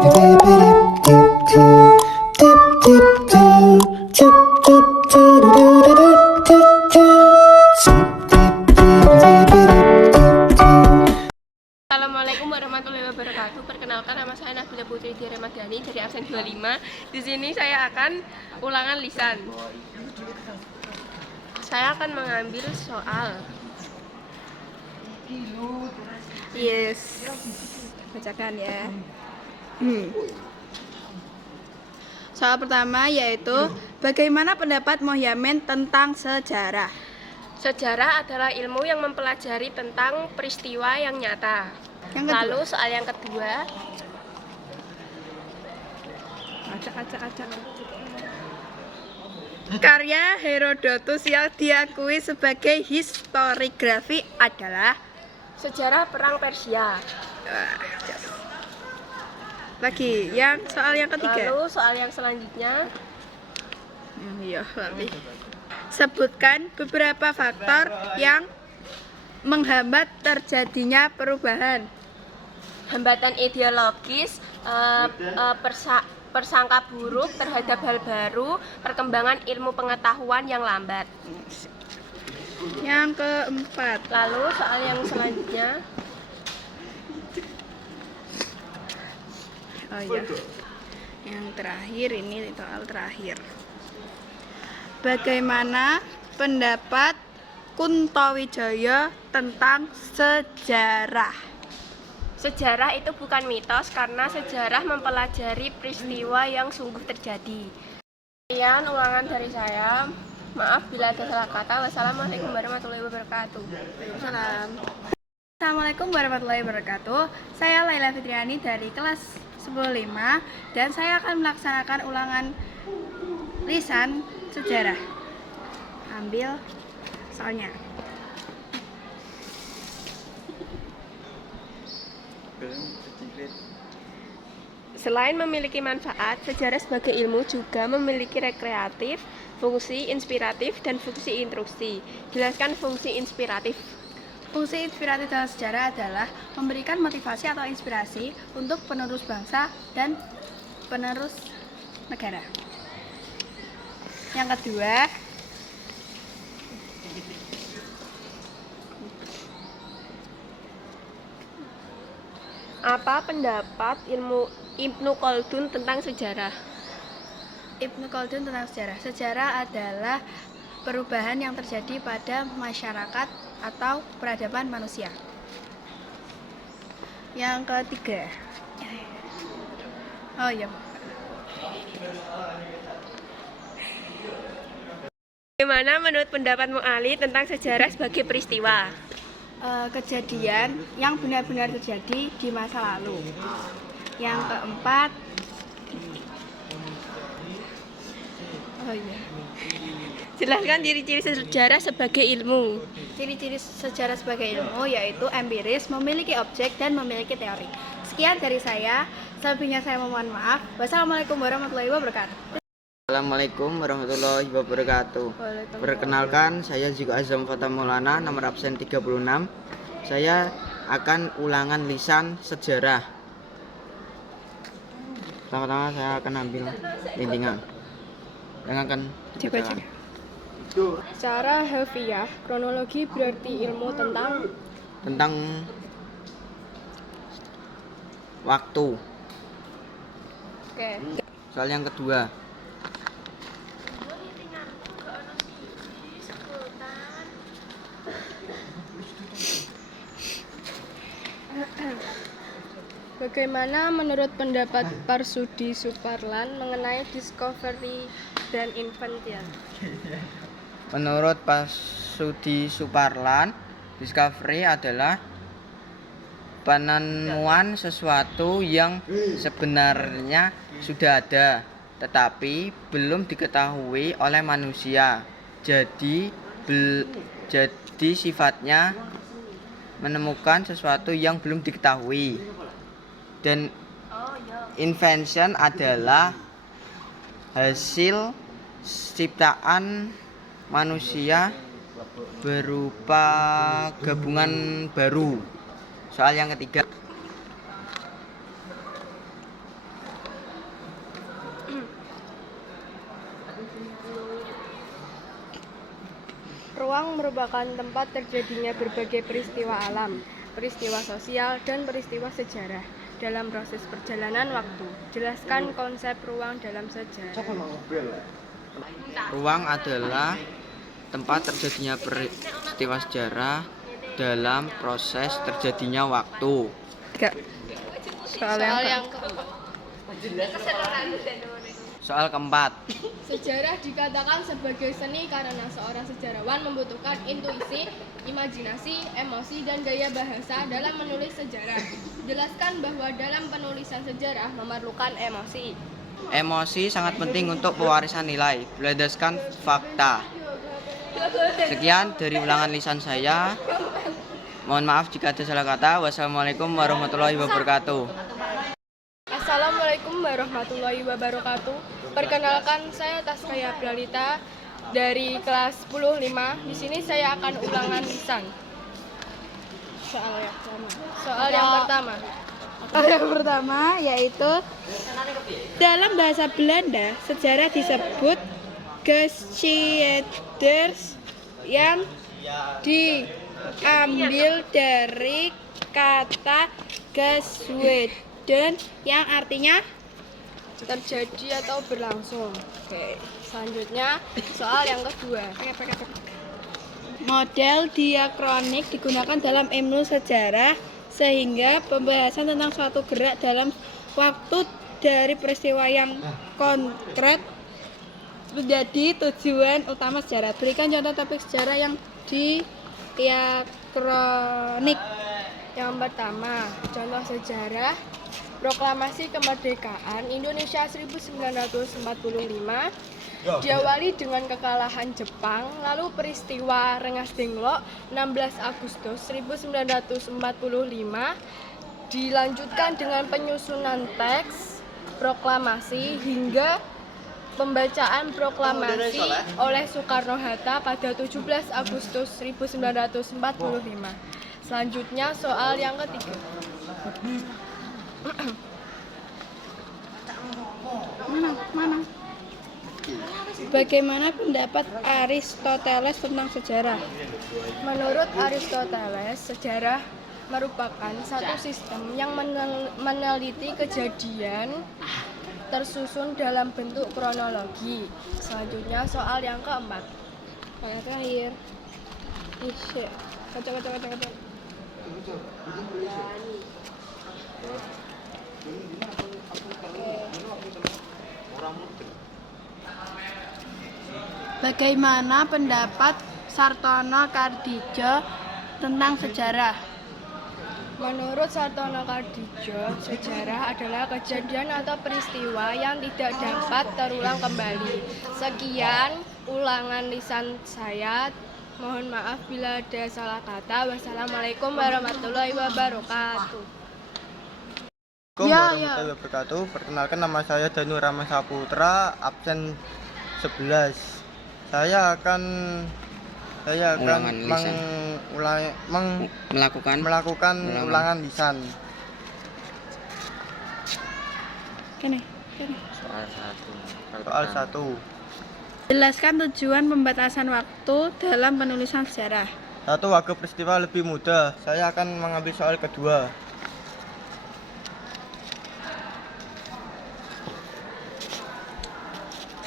Assalamualaikum warahmatullahi wabarakatuh. Perkenalkan, nama saya Nabila Putri Ramadhani dari absen 25. Di sini saya akan ulangan lisan. Saya akan mengambil soal. Yes, bacakan ya. Soal pertama yaitu bagaimana pendapat Mohyamin tentang sejarah? Sejarah adalah ilmu yang mempelajari tentang peristiwa yang nyata. Yang kedua. Lalu soal yang kedua, Acak. Karya Herodotus yang diakui sebagai historiografi adalah sejarah perang Persia. Lagi, soal yang ketiga. Lalu soal yang selanjutnya, Iya, nanti. Sebutkan beberapa faktor yang menghambat terjadinya perubahan. hambatan ideologis, persangka buruk terhadap hal baru, perkembangan ilmu pengetahuan yang lambat. Yang keempat. Lalu soal yang selanjutnya, Oh iya. Yang terakhir ini soal terakhir. Bagaimana pendapat Kuntowijoyo tentang sejarah? sejarah itu bukan mitos karena sejarah mempelajari peristiwa yang sungguh terjadi. Sekian ulangan dari saya. Maaf bila ada salah kata. Wassalamualaikum warahmatullahi wabarakatuh. Waalaikumsalam. Assalamualaikum warahmatullahi wabarakatuh. Saya Laila Fitriani dari kelas 105 dan saya akan melaksanakan ulangan lisan sejarah. Ambil soalnya. Selain memiliki manfaat, sejarah sebagai ilmu juga memiliki rekreatif, fungsi inspiratif, dan fungsi instruksi. Jelaskan fungsi inspiratif. Fungsi inspiratif dalam sejarah adalah memberikan motivasi atau inspirasi untuk penerus bangsa dan penerus negara. Yang kedua, apa pendapat Ibnu Khaldun tentang sejarah? Ibnu Khaldun tentang sejarah. Sejarah adalah perubahan yang terjadi pada masyarakat atau peradaban manusia. Yang ketiga. Oh iya. Bagaimana menurut pendapatmu Ali tentang sejarah sebagai peristiwa? Kejadian yang benar-benar terjadi di masa lalu. Yang keempat, oh iya, Jelaskan ciri-ciri sejarah sebagai ilmu. ciri-ciri sejarah sebagai ilmu yaitu empiris, memiliki objek dan memiliki teori. Sekian dari saya. Selebihnya saya memohon maaf. Wassalamualaikum warahmatullahi wabarakatuh. Assalamualaikum warahmatullahi wabarakatuh. Perkenalkan, saya Ziko Azam Fata Maulana, nomor absen 36. Saya akan ulangan lisan sejarah. Pertama-tama saya akan ambil lintingan yang akan dibacakan. Secara harfiah, kronologi berarti ilmu Tentang waktu. Oke. Soal yang kedua. Bagaimana menurut pendapat Parsudi Suparlan mengenai discovery dan invention? Menurut Parsudi Suparlan, discovery adalah penemuan sesuatu yang sebenarnya sudah ada tetapi belum diketahui oleh manusia. Jadi sifatnya menemukan sesuatu yang belum diketahui. Dan invention adalah hasil ciptaan manusia berupa gabungan baru. Soal yang ketiga. merupakan tempat terjadinya berbagai peristiwa alam, peristiwa sosial, dan peristiwa sejarah dalam proses perjalanan waktu. Jelaskan konsep ruang dalam sejarah. Ruang adalah tempat terjadinya peristiwa sejarah dalam proses terjadinya waktu. Soal yang Soal keempat. Sejarah dikatakan sebagai seni karena seorang sejarawan membutuhkan intuisi, imajinasi, emosi, dan gaya bahasa dalam menulis sejarah. Jelaskan bahwa dalam penulisan sejarah memerlukan emosi. Emosi sangat penting untuk pewarisan nilai, berdasarkan fakta. Sekian dari ulangan lisan saya. Mohon maaf jika ada salah kata. Wassalamualaikum warahmatullahi wabarakatuh. Assalamualaikum warahmatullahi wabarakatuh. Perkenalkan, saya Taskaya Blalita dari kelas 10-5. Di sini saya akan ulangan lisan. Soal yang pertama. Yang pertama yaitu dalam bahasa Belanda sejarah disebut Geschieders yang diambil dari kata Geschieden yang artinya Terjadi atau berlangsung. Oke, selanjutnya soal yang kedua. model diakronik digunakan dalam ilmu sejarah sehingga pembahasan tentang suatu gerak dalam waktu dari peristiwa yang konkret menjadi tujuan utama sejarah. Berikan contoh topik sejarah yang diakronik. Yang pertama, contoh sejarah Proklamasi Kemerdekaan Indonesia 1945 diawali dengan kekalahan Jepang, lalu peristiwa Rengas Dengklok 16 Agustus 1945 dilanjutkan dengan penyusunan teks proklamasi hingga pembacaan proklamasi oleh Soekarno-Hatta pada 17 Agustus 1945. Selanjutnya soal yang ketiga. Mana? Bagaimana pendapat Aristoteles tentang sejarah? Menurut Aristoteles, sejarah merupakan satu sistem yang meneliti kejadian tersusun dalam bentuk kronologi. Selanjutnya soal yang keempat. Yang terakhir. Kaca. Bagaimana pendapat Sartono Kardjo tentang sejarah? Menurut Sartono Kardjo, sejarah adalah kejadian atau peristiwa yang tidak dapat terulang kembali. Sekian ulangan lisan saya. Mohon maaf bila ada salah kata. Wassalamualaikum warahmatullahi wabarakatuh. Warahmatullahi wabarakatuh. Perkenalkan, nama saya Danu Rama Saputra, absen 11. Saya akan melakukan ulangan lisan. Soal 1. Jelaskan tujuan pembatasan waktu dalam penulisan sejarah. 1. Agar peristiwa lebih mudah, saya akan mengambil soal kedua.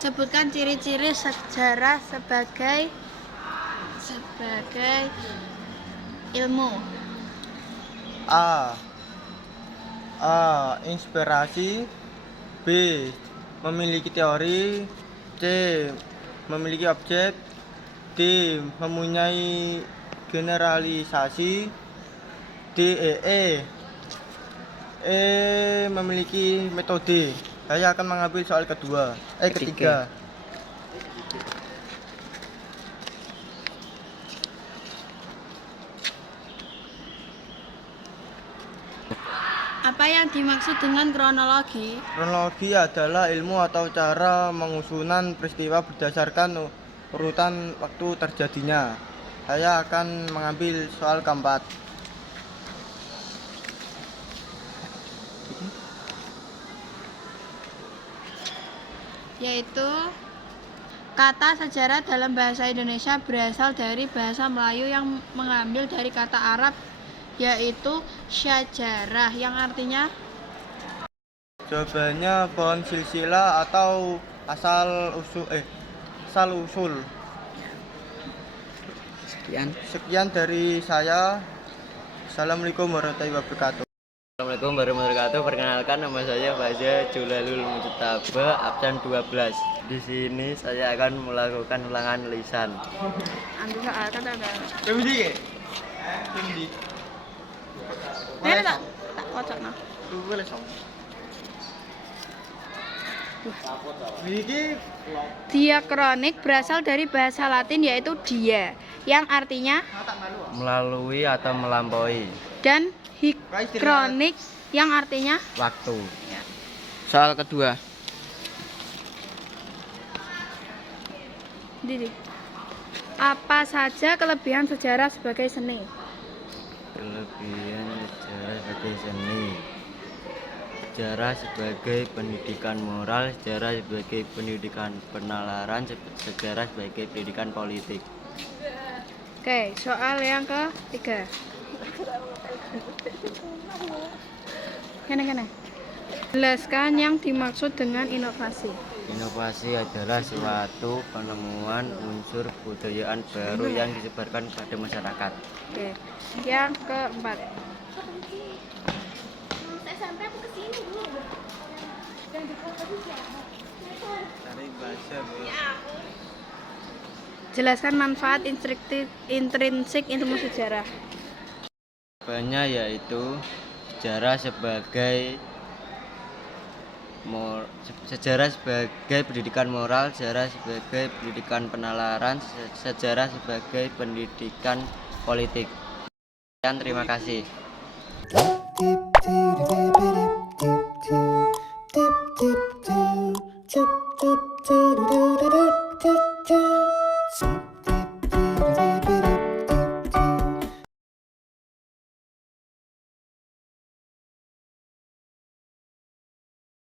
Sebutkan ciri-ciri sejarah sebagai ilmu. A. Inspirasi. B. Memiliki teori. C. Memiliki objek. D. Mempunyai generalisasi. D. Memiliki metode. Saya akan mengambil soal ketiga. Apa yang dimaksud dengan kronologi? Kronologi adalah ilmu atau cara pengusunan peristiwa berdasarkan urutan waktu terjadinya. Saya akan mengambil soal keempat. Yaitu Kata sejarah dalam bahasa Indonesia berasal dari bahasa Melayu yang mengambil dari kata Arab yaitu syajarah yang artinya Jawabannya pohon silsilah atau asal usul. Sekian dari saya. Assalamualaikum warahmatullahi wabarakatuh. Assalamualaikum warahmatullahi wabarakatuh. Perkenalkan, nama saya Faza Julalul Mujtaba, absen 12. Di sini saya akan melakukan ulangan lisan. antu soal kata tak kocokno. Diakronik berasal dari bahasa Latin yaitu dia yang artinya Melalui atau melampaui dan hikronik yang artinya waktu. Soal kedua. Didi. Apa saja kelebihan sejarah sebagai seni? Kelebihan sejarah sebagai seni. Sejarah sebagai pendidikan moral, sejarah sebagai pendidikan penalaran, sejarah sebagai pendidikan politik. Oke, soal yang ketiga. Kene. Jelaskan yang dimaksud dengan inovasi. Inovasi adalah suatu penemuan unsur kebudayaan baru yang disebarkan pada masyarakat. Oke, yang keempat. Jelaskan manfaat intrinsik ilmu sejarah. Jawabannya yaitu sejarah sebagai pendidikan moral, sejarah sebagai pendidikan penalaran, sejarah sebagai pendidikan politik. Sekian, terima kasih.